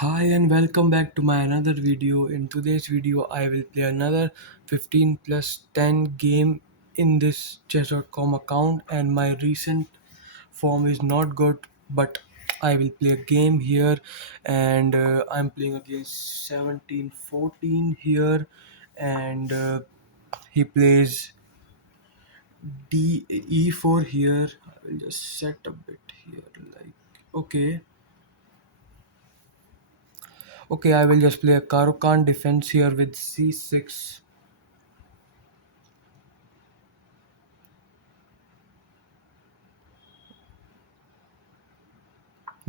Hi and welcome back to my another video. In today's video I will play another 15 plus 10 game in this chess.com account, and my recent form is not good, but I will play a game here, and I'm playing against 1714 here, and he plays D E4 here. I will just set a bit here, like, okay. Okay, I will just play a Karukan defense here with c6.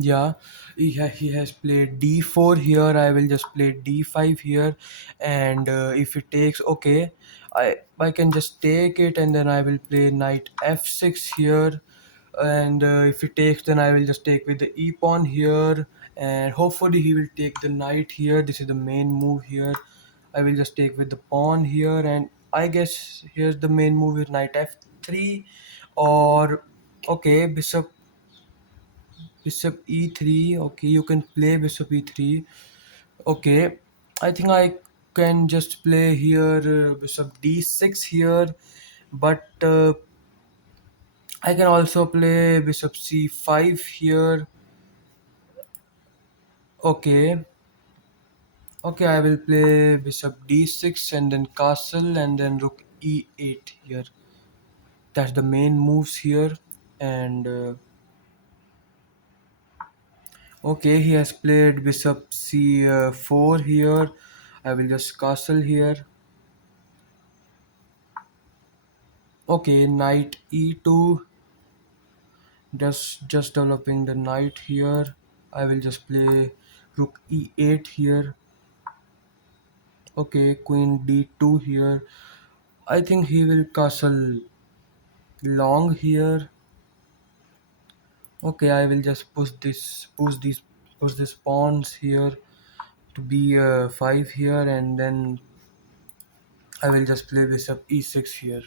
Yeah, he has played d4 here. I will just play d5 here, and if it takes, okay, I can just take it, and then I will play knight f6 here, and if it takes, then I will just take with the e pawn here, and hopefully he will take the knight here. This is the main move here. I will just take with the pawn here, and I guess here's the main move is knight f3, or okay, bishop e3. Okay, you can play bishop e3. Okay, I think I can just play here bishop d6 here, but I can also play bishop c5 here. Okay, okay, I will play bishop d6 and then castle and then rook e8 here. That's the main moves here, and okay, he has played bishop c4 here. I will just castle here. Okay, knight e2. Just developing the knight here. I will just play rook e8 here. Okay, queen d2 here. I think he will castle long here. Okay, I will just push these pawns here to b5 here, and then I will just play bishop e6 here.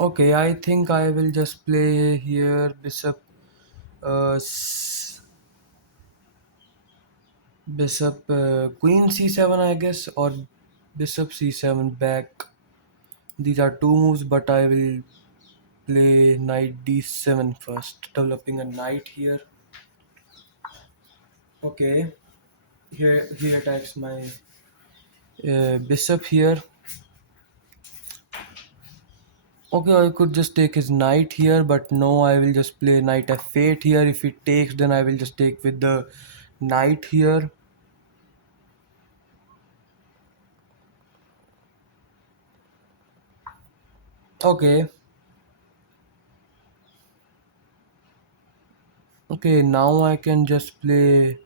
Okay, I think I will just play here bishop uh, s- bishop queen c7, I guess, or bishop c7 back. These are two moves, but I will play knight d7 first, developing a knight here. Okay, here he attacks my bishop here. Okay, I could just take his knight here, but no, I will just play knight f8 here. If he takes, then I will just take with the knight here. Okay, okay, now I can just play.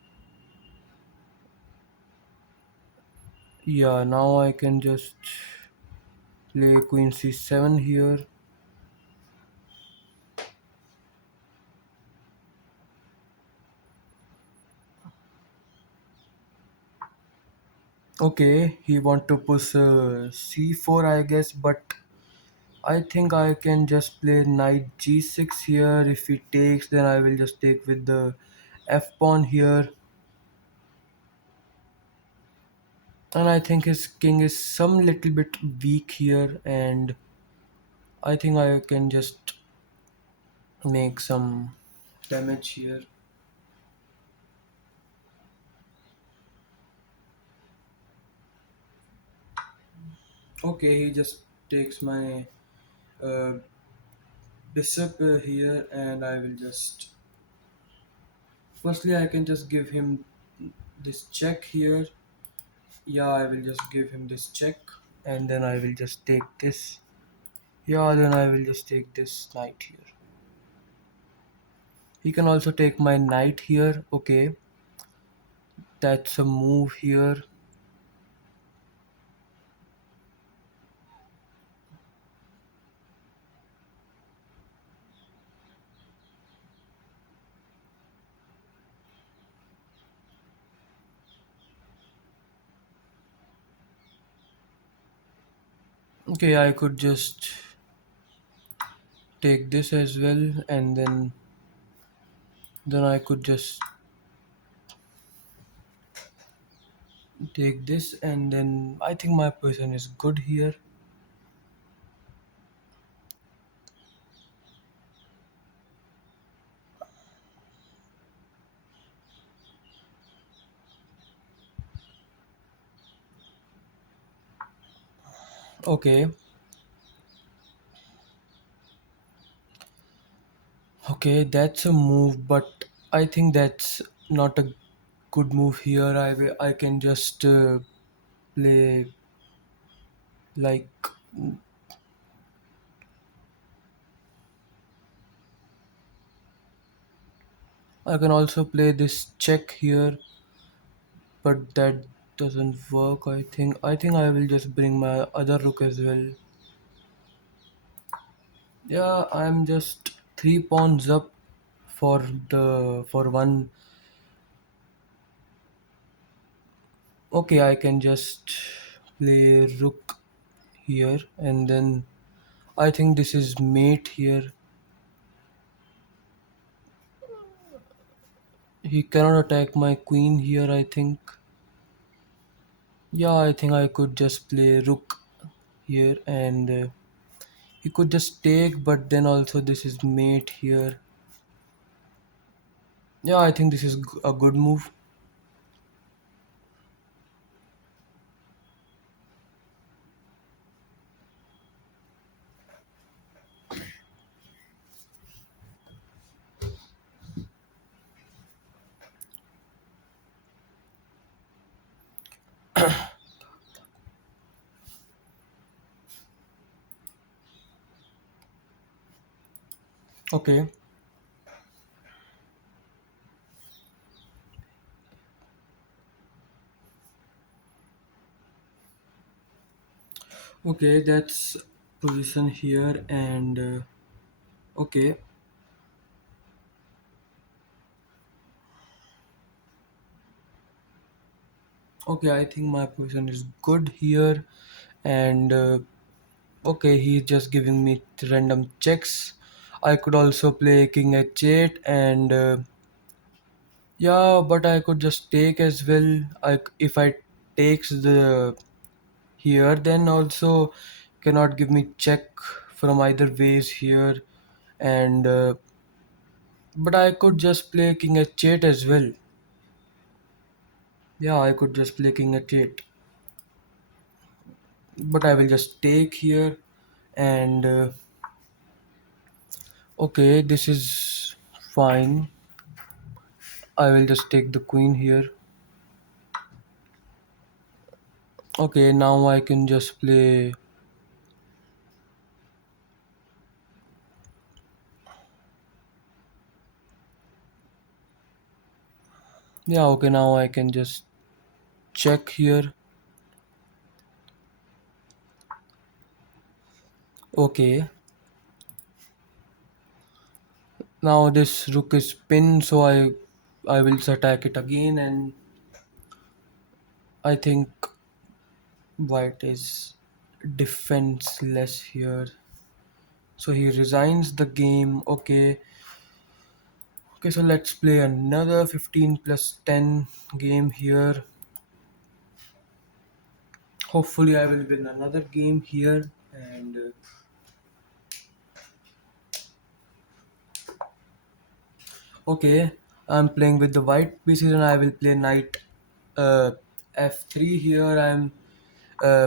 Yeah, now I can just play queen c7 here. Okay, he want to push c4, I guess, but I think I can just play knight g6 here. If he takes, then I will just take with the f pawn here. And I think his king is some little bit weak here, and I think I can just make some damage here. Okay, he just takes my uh, bishop here, and I will just firstly I can just give him this check here. Yeah, I will just give him this check, and then I will just take this. Yeah, then I will just take this knight here. He can also take my knight here. Okay, that's a move here. Okay, I could just take this as well, and then I could just take this, and then I think my position is good here. Okay, okay, that's a move, but I think that's not a good move here. I can just play like I can also play this check here, but that doesn't work. I think I will just bring my other rook as well. Yeah, I'm just 3 pawns up for one. Okay, I can just play rook here, and then I think this is mate here. He cannot attack my queen here, I think. Yeah, I think I could just play rook here, and he could just take, but then also this is mate here. Yeah, I think this is a good move. Okay, okay, that's position here, and okay, okay, I think my position is good here, and okay, he's just giving me random checks. I could also play king h8, and yeah, but I could just take as well. If I takes the here, then also cannot give me check from either ways here, and but I could just play king h8 as well. Yeah, I could just play king h8, but I will just take here, and okay, this is fine. I will just take the queen here. Okay, now I can just play. Yeah, okay, now I can just check here. Okay, now this rook is pinned, so I will just attack it again, and I think white is defenseless here. So he resigns the game. Okay, okay, so let's play another 15 plus 10 game here. Hopefully, I will win another game here, and okay, I'm playing with the white pieces, and I will play knight f3 here. I'm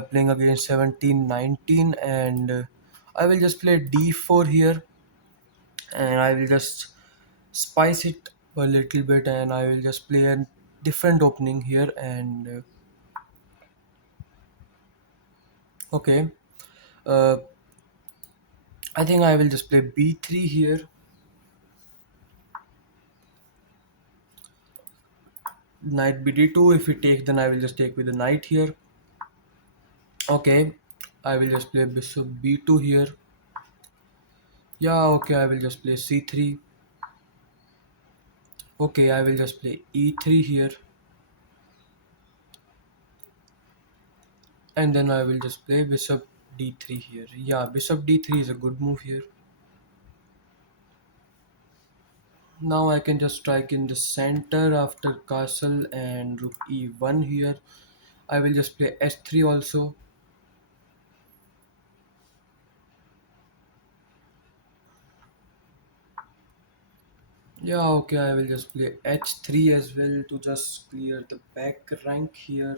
playing against 17-19, and I will just play d4 here, and I will just spice it a little bit, and I will just play a different opening here, and okay, uh, I think I will just play b3 here, knight bd2. If he takes, then I will just take with the knight here. Okay, I will just play bishop b2 here. Yeah, okay, I will just play c3. Okay, I will just play e3 here, and then I will just play bishop d3 here. Yeah, bishop d3 is a good move here. Now I can just strike in the center after castle and rook e1 here. I will just play h3 also. Yeah, okay, I will just play h3 as well to just clear the back rank here.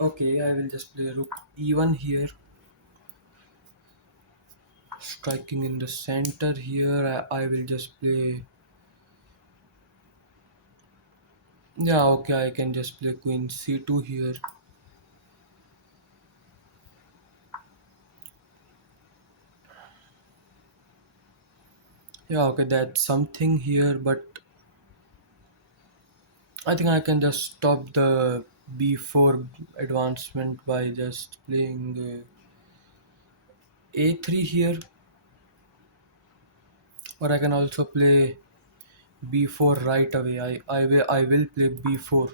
Okay, I will just play rook e1 here. Striking in the center here, I will just play. Yeah, okay, I can just play queen c2 here. Yeah, okay, that's something here, but I think I can just stop the b4 advancement by just playing a3 here, or I can also play b4 right away. I will play b4.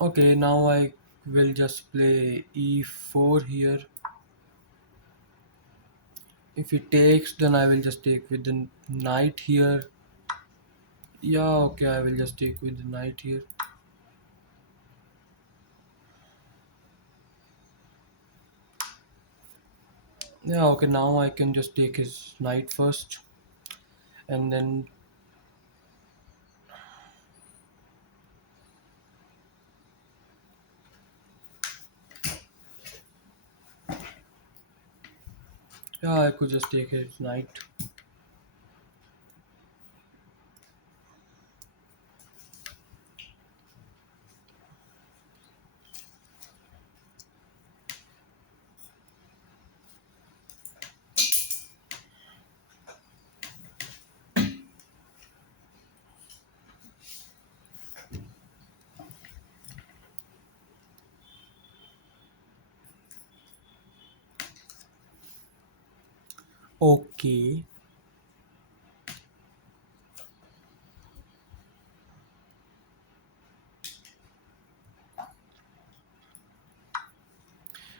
Okay, now I will just play e4 here. If he takes, then I will just take with the knight here. Yeah, okay, I will just take with the knight here. Yeah, okay, now I can just take his knight first, and then yeah, I could just take his knight. Okay.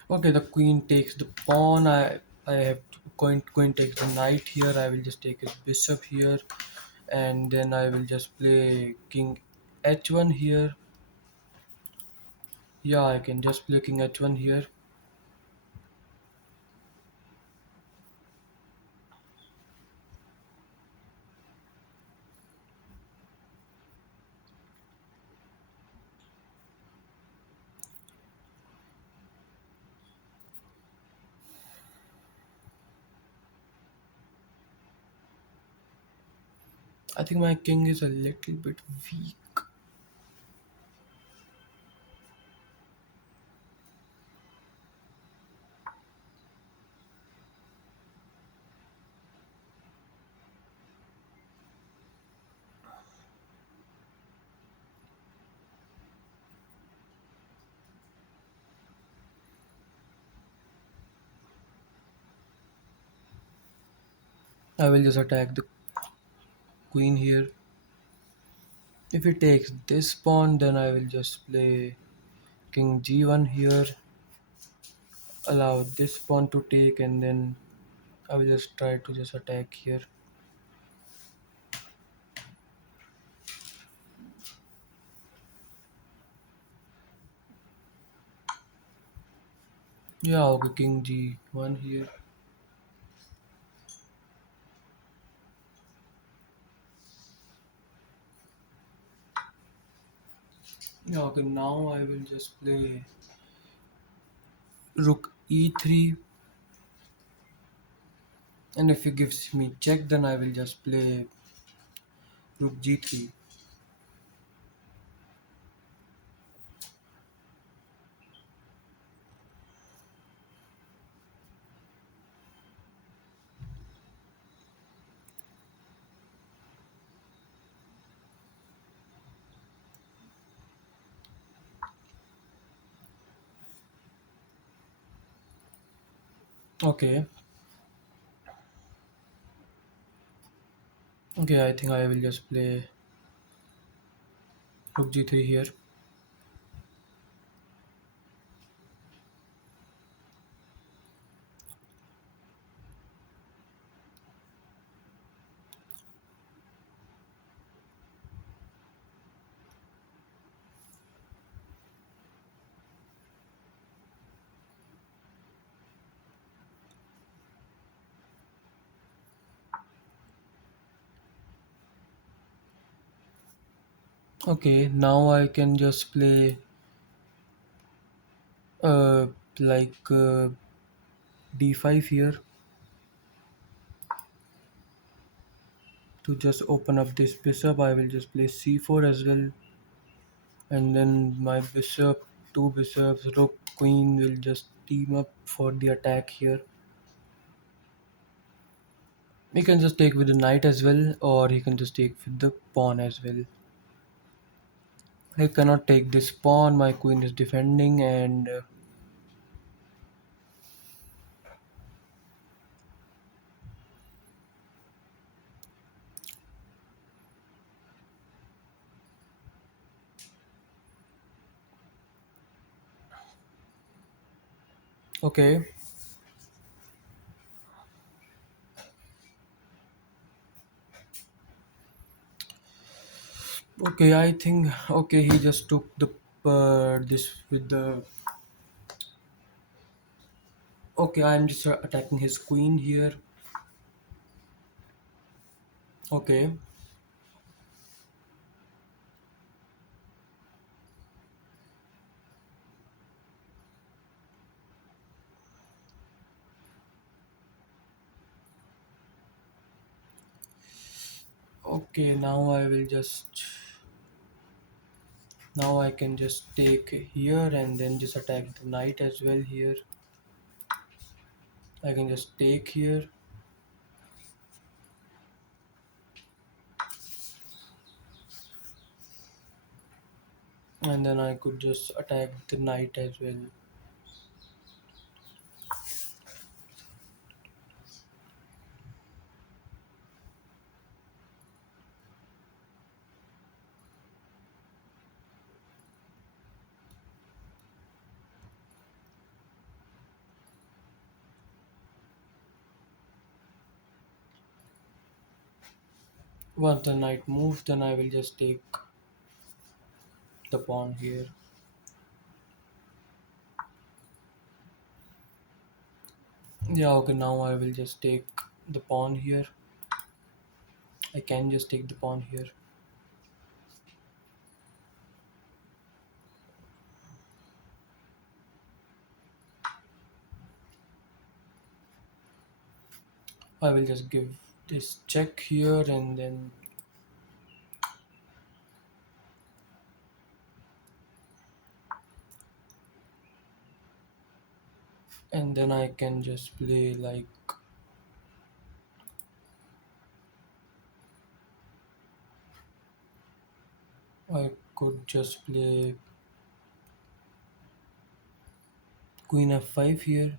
Okay, the queen takes the pawn. I have to, queen takes the knight here. I will just take his bishop here, and then I will just play king h1 here. Yeah, I can just play king h1 here. I think my king is a little bit weak. I will just attack the queen here. If he takes this pawn, then I will just play king g1 here. Allow this pawn to take, and then I will just try to just attack here. Yeah, okay, king g1 here. Yeah, okay, now I will just play rook e3, and if he gives me check, then I will just play rook g3. Okay. Okay, I think I will just play rook g3 here. Okay, now I can just play uh like d5 here to just open up this bishop. I will just play c4 as well, and then my bishop, two bishops, rook, queen will just team up for the attack here. He can just take with the knight as well, or he can just take with the pawn as well. I cannot take this pawn. My queen is defending, and okay, okay. I think okay. He just took the this with the. Okay, I'm just attacking his queen here. Okay, okay. Now I can just take here and then just attack the knight as well here. I can just take here, and then I could just attack the knight as well. Once the knight moves, then I will just take the pawn here. Yeah, okay, now I will just take the pawn here. I can just take the pawn here. I will just give this check here, and then I can just play like I could just play queen f5 here.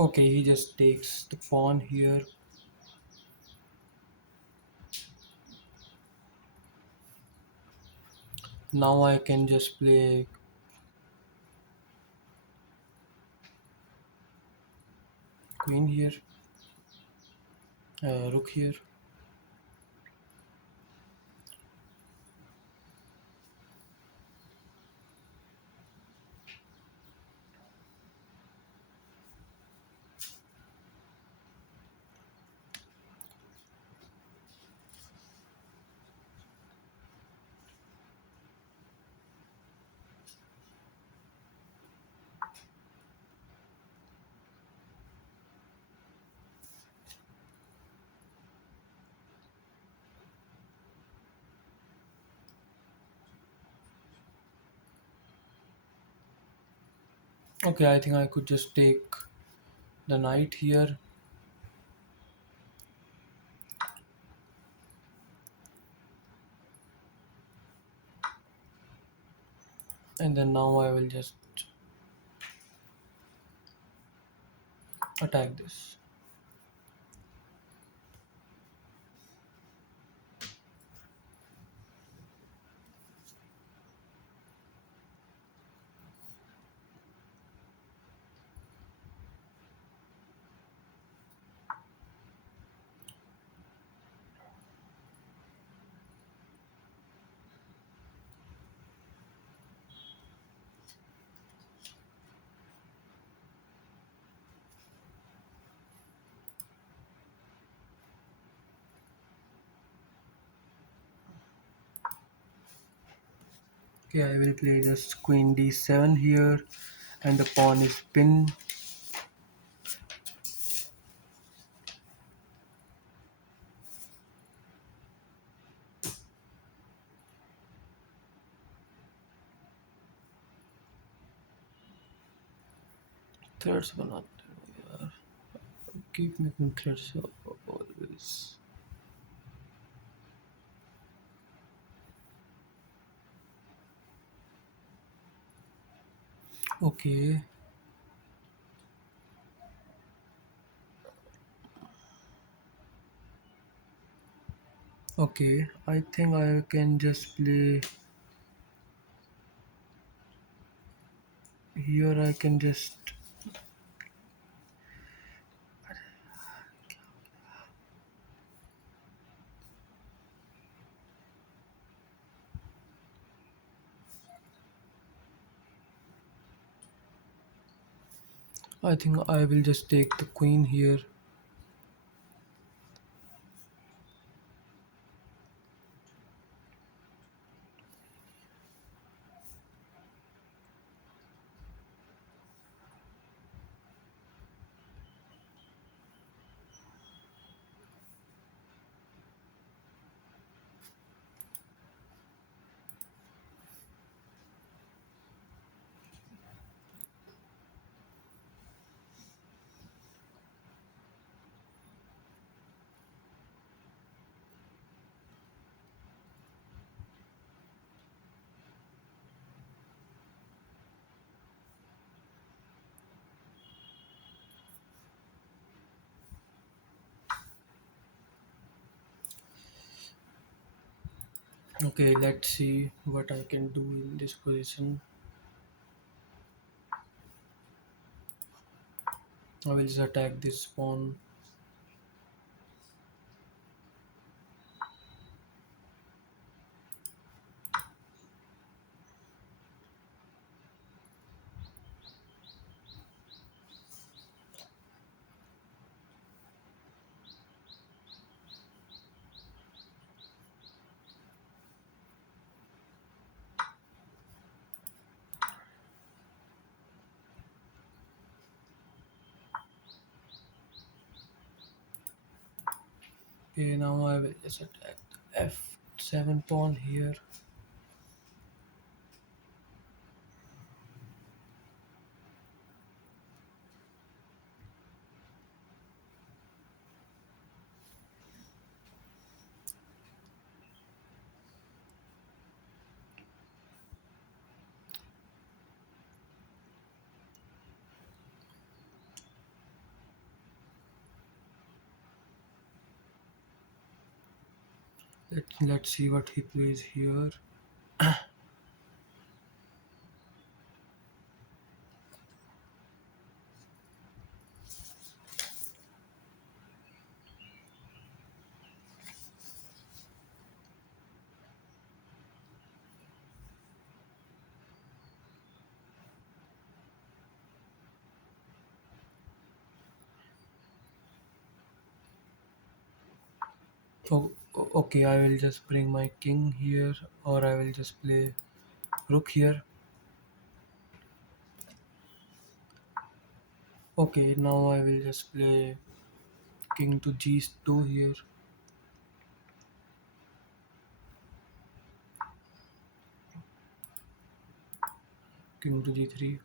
Okay, he just takes the pawn here. Now I can just play queen here. Rook here. Okay, I think I could just take the knight here, and then now I will just attack this. Okay, I will play just queen d7 here, and the pawn is pinned. Threads बनाते हो यार. Keep making threads always. Okay, okay. I think I can just play here. I can just. I think I will just take the queen here. Okay, let's see what I can do in this position. I will just attack this pawn. Okay, now I will just attack the f7 pawn here. Let's see what he plays here. Okay, I will just bring my king here, or I will just play rook here. Okay, now I will just play king to g2 here, king to g3.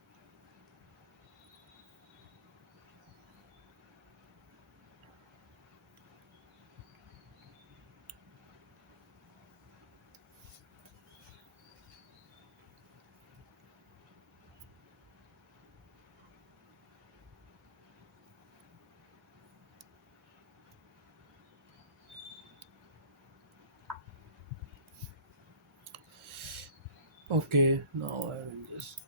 Okay, now I will just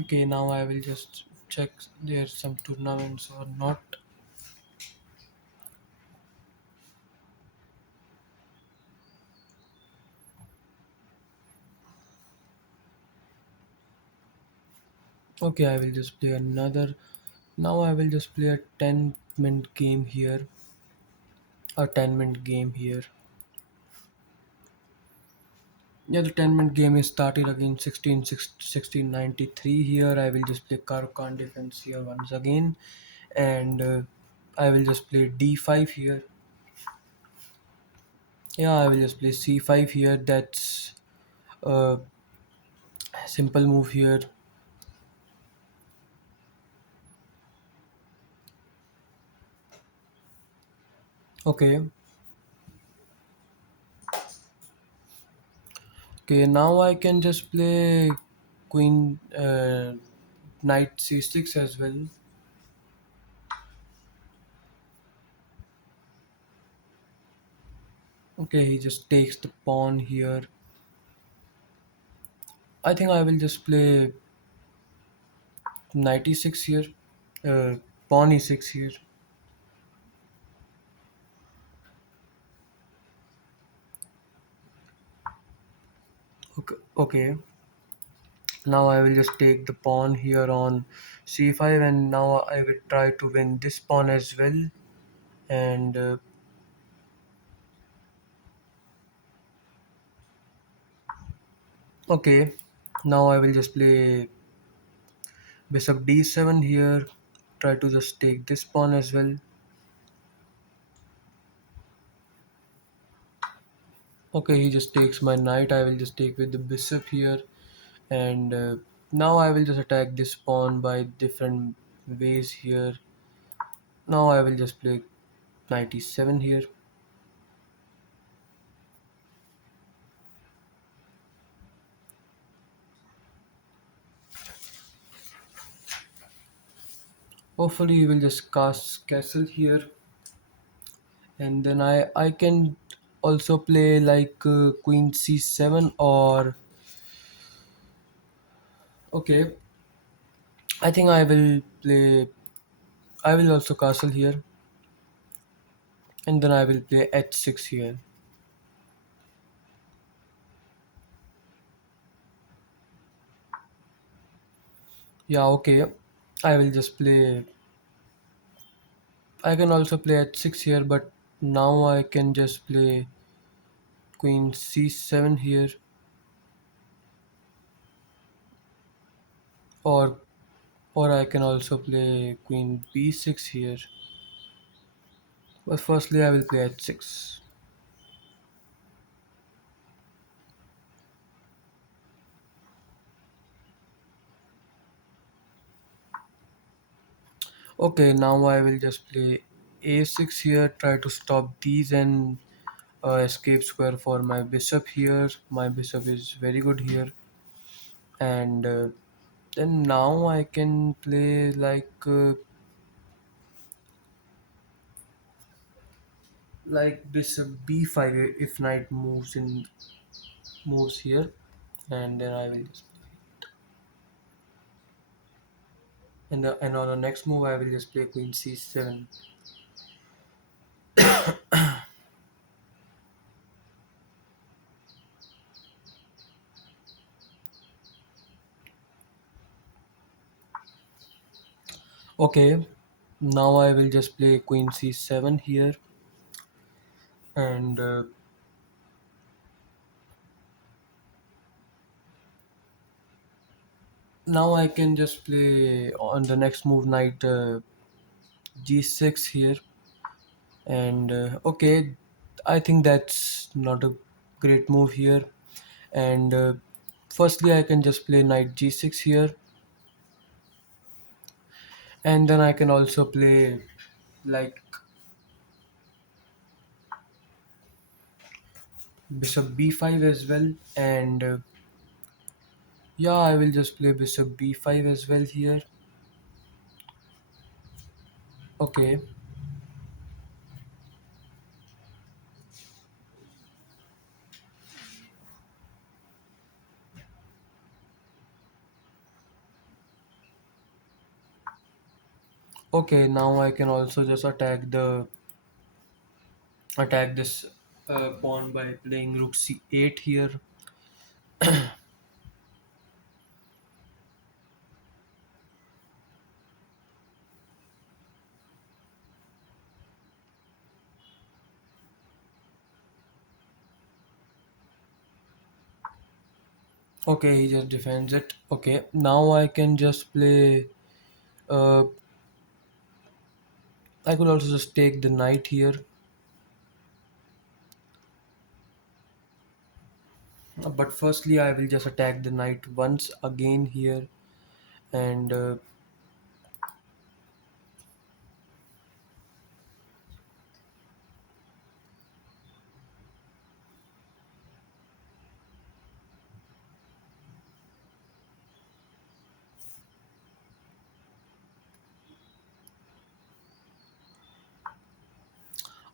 okay, now I will just check there's some tournaments or not. Okay, I will just play another. Now I will just play a 10-minute game here. A 10-minute game here. Yeah, the 10-minute game is started again 1693 here. I will just play Karakan defense here once again. And I will just play d5 here. Yeah, I will just play c5 here. That's a simple move here. Okay. Okay, now I can just play queen knight c6 as well. Okay, he just takes the pawn here. I think I will just play knight e6 here. Uh, Pawn e6 here. Okay, okay. Now I will just take the pawn here on c5, and now I will try to win this pawn as well. And okay, now I will just play bishop d7 here. Try to just take this pawn as well. Okay, he just takes my knight. I will just take with the bishop here, and now I will just attack this pawn by different ways here. Now I will just play knight e7 here. Hopefully he will just cast castle here, and then I can also play like queen c7, or okay, I think I will also castle here, and then I will play h6 here. Yeah, okay, I will just play. I can also play h6 here, but now I can just play queen c7 here, or I can also play queen b6 here. But firstly I will play h6. Okay, now I will just play a6 here, try to stop these, and escape square for my bishop here. My bishop is very good here, and then now I can play like bishop b5 if knight moves here, and then I will just and on the next move I will just play queen c7. Okay, Now I will just play queen c7 here, and now I can just play on the next move knight g6 here. And okay, I think that's not a great move here. And firstly I can just play knight g6 here, and then I can also play like bishop b5 as well. And yeah, I will just play bishop b5 as well here. Okay. Okay, now I can also just attack this pawn by playing rook c8 here. Okay, he just defends it. Okay, now I can just play. Uh, I could also just take the knight here. But firstly, I will just attack the knight once again here. And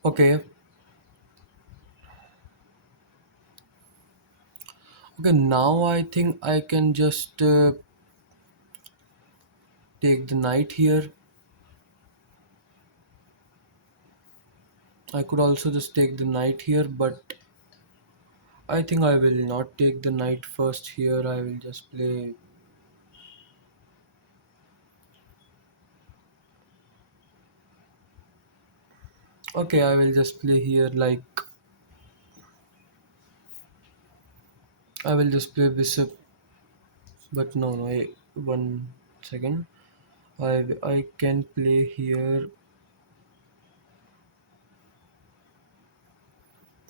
okay, okay. Now I think I can just take the knight here. I could also just take the knight here, but I think I will not take the knight first here. I will just play. Okay, I will just play here like I will just play bishop. But no, no. One second. I can play here.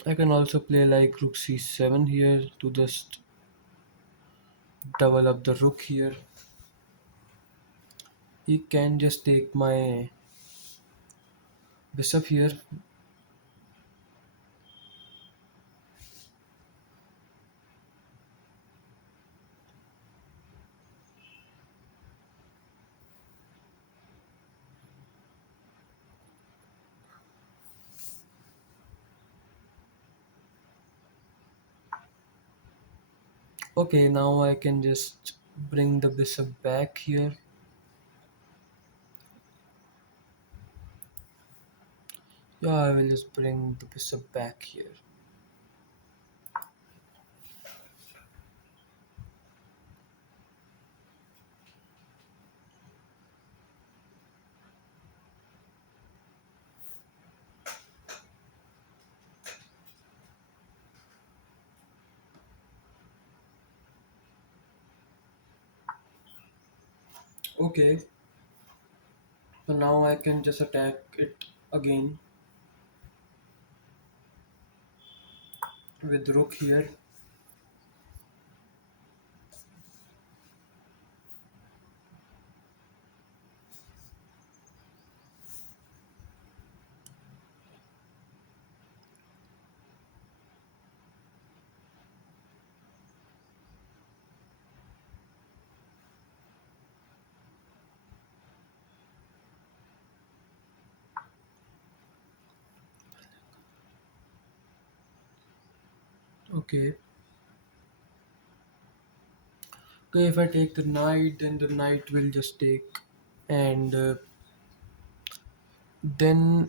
I can also play like rook c7 here to just double up the rook here. He can just take my bishop here. Okay, now I can just bring the bishop back here. Yeah, I will just bring the bishop back here. Okay, so now I can just attack it again with rook here. Okay. Okay, if I take the knight, then the knight will just take, and then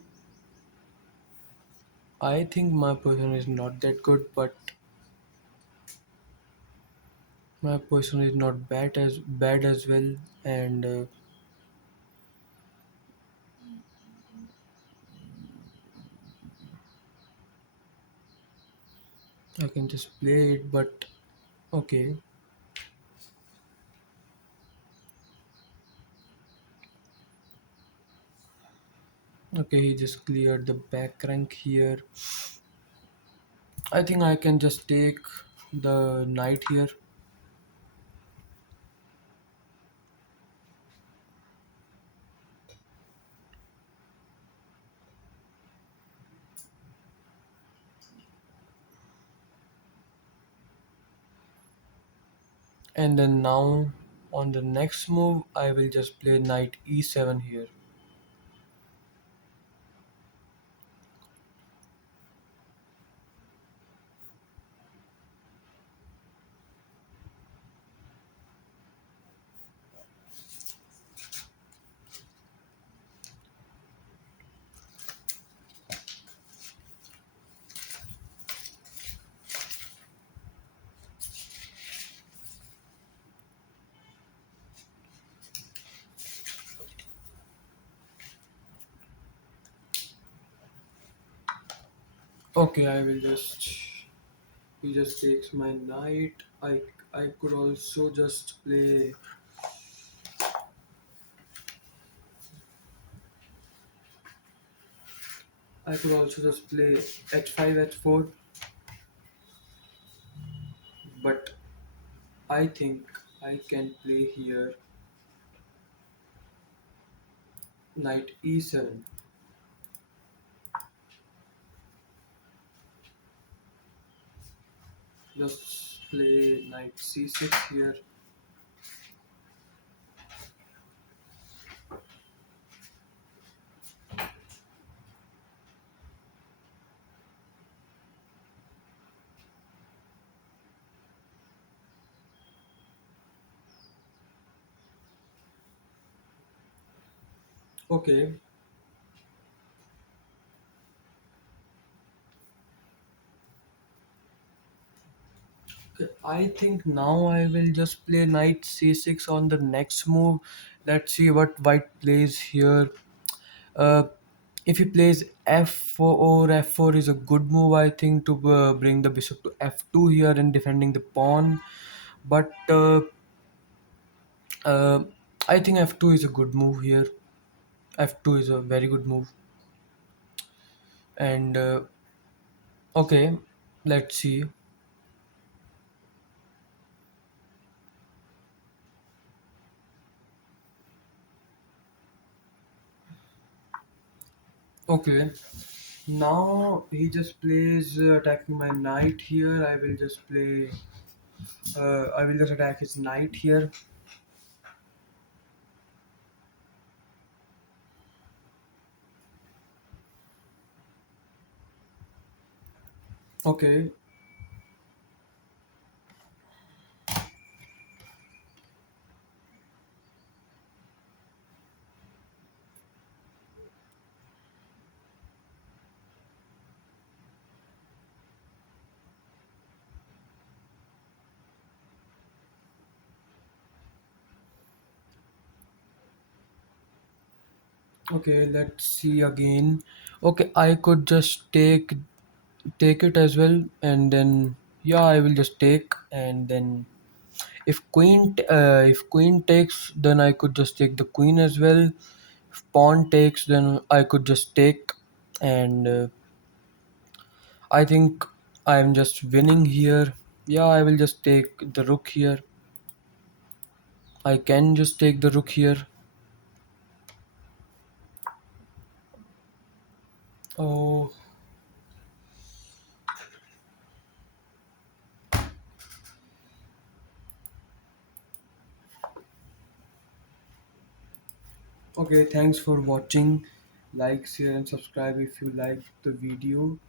I think my position is not that good, but my position is not bad as well. And I can just play it, but okay. Okay, he just cleared the back rank here. I think I can just take the knight here. And then now on the next move, I will just play knight e7 here. Okay, I will just. He just takes my knight. I could also just play. I could also just play h5 h4, but I think I can play here knight e7. Just play knight c6 here. Okay, I think now I will just play knight c6 on the next move. Let's see what white plays here. Uh, if he plays f4 or f4 is a good move, I think, to bring the bishop to f2 here and defending the pawn. But uh, I think f2 is a good move here. F2 is a very good move. And okay, let's see. Okay, now he just plays attacking my knight here. I will just play. I will just attack his knight here. Okay. Okay, let's see again. Okay, I could just take it as well, and then yeah, I will just take, and then if queen takes, then I could just take the queen as well. If pawn takes, then I could just take, and I think I'm just winning here. Yeah, I will just take the rook here. I can just take the rook here. Oh, okay. Thanks for watching. Like, share, and subscribe if you liked the video.